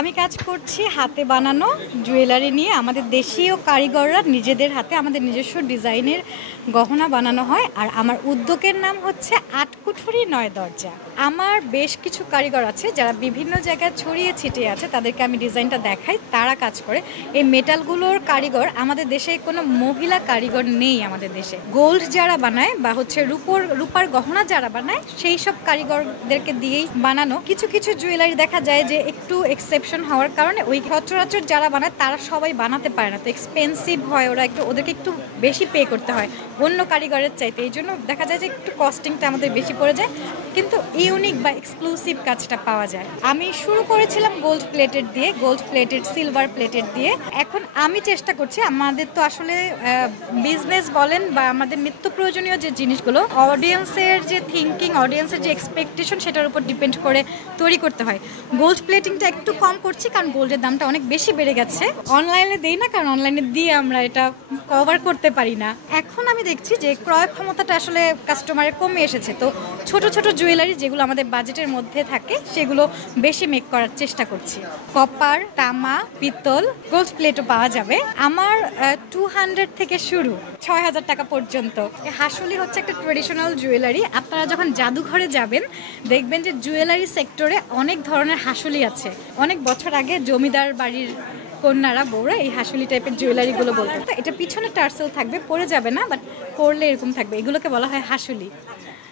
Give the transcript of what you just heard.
আমি কাজ করছি হাতে বানানো জুয়েলারি নিয়ে। আমাদের দেশীয় কারিগররা নিজেদের হাতে আমাদের নিজস্ব ডিজাইনের গহনা বানানো হয়। আর আমার উদ্যোগের নাম হচ্ছে আটকুঠুরি নয় দরজা। আমার বেশ কিছু কারিগর আছে যারা বিভিন্ন জায়গায় ছড়িয়ে ছিটিয়ে আছে, তাদেরকে আমি ডিজাইনটা দেখাই, তারা কাজ করে। এই মেটালগুলোর কারিগর আমাদের দেশে কোনো মহিলা কারিগর নেই। আমাদের দেশে গোল্ড যারা বানায় বা হচ্ছে রূপার গহনা যারা বানায় সেই সব কারিগরদেরকে দিয়েই বানানো। কিছু কিছু জুয়েলারি দেখা যায় যে একটু এক্সেপশন হওয়ার কারণে ওই সচরাচর যারা বানায় তারা সবাই বানাতে পারে না, তো এক্সপেন্সিভ হয়, ওদেরকে একটু বেশি পে করতে হয় অন্য কারিগরের চাইতে। এই জন্য দেখা যায় যে একটু কস্টিংটা আমাদের বেশি পড়ে যায়, কিন্তু ইউনিক বা এক্সক্লুসিভ কাজটা পাওয়া যায়। আমি শুরু করেছিলাম গোল্ড প্লেটেড দিয়ে, গোল্ড প্লেটেড, সিলভার প্লেটেড দিয়ে। এখন আমি চেষ্টা করছি, আমাদের তো আসলে বিজনেস বলেন বা আমাদের নিত্য প্রয়োজনীয় যে জিনিসগুলো অডিয়েন্সের যে থিঙ্কিং, অডিয়েন্সের যে এক্সপেকটেশন সেটার উপর ডিপেন্ড করে তৈরি করতে হয়। গোল্ড প্লেটিংটা একটু কম করছি কারণ গোল্ডের দামটা অনেক বেশি বেড়ে গেছে। অনলাইনে দেই না, কারণ অনলাইনে দিয়ে আমরা এটা কভার করতে পারি না। এখন আমি দেখছি যে ক্রয় ক্ষমতাটা আসলে কাস্টমারের কমে এসেছে, তো ছোট ছোট জুয়েলারি যেগুলো আমাদের বাজেটের মধ্যে থাকে সেগুলো বেশি মেক করার চেষ্টা করছি। কপার, তামা, পিতল, গোল্ড প্লেটও পাওয়া যাবে। আমার 200 থেকে শুরু 6000 টাকা পর্যন্ত। হাসুলি হচ্ছে একটা ট্রেডিশনাল জুয়েলারি। আপনারা যখন জাদুঘরে যাবেন দেখবেন যে জুয়েলারি সেক্টরে অনেক ধরনের হাসুলি আছে। অনেক বছর আগে জমিদার বাড়ির কন্যারা, বউরা এই হাসুলি টাইপের জুয়েলারিগুলো বলতো। এটা পিছনে টার্সেল থাকবে, পরে যাবে না, বাট পরলে এরকম থাকবে। এগুলোকে বলা হয় হাসুলি।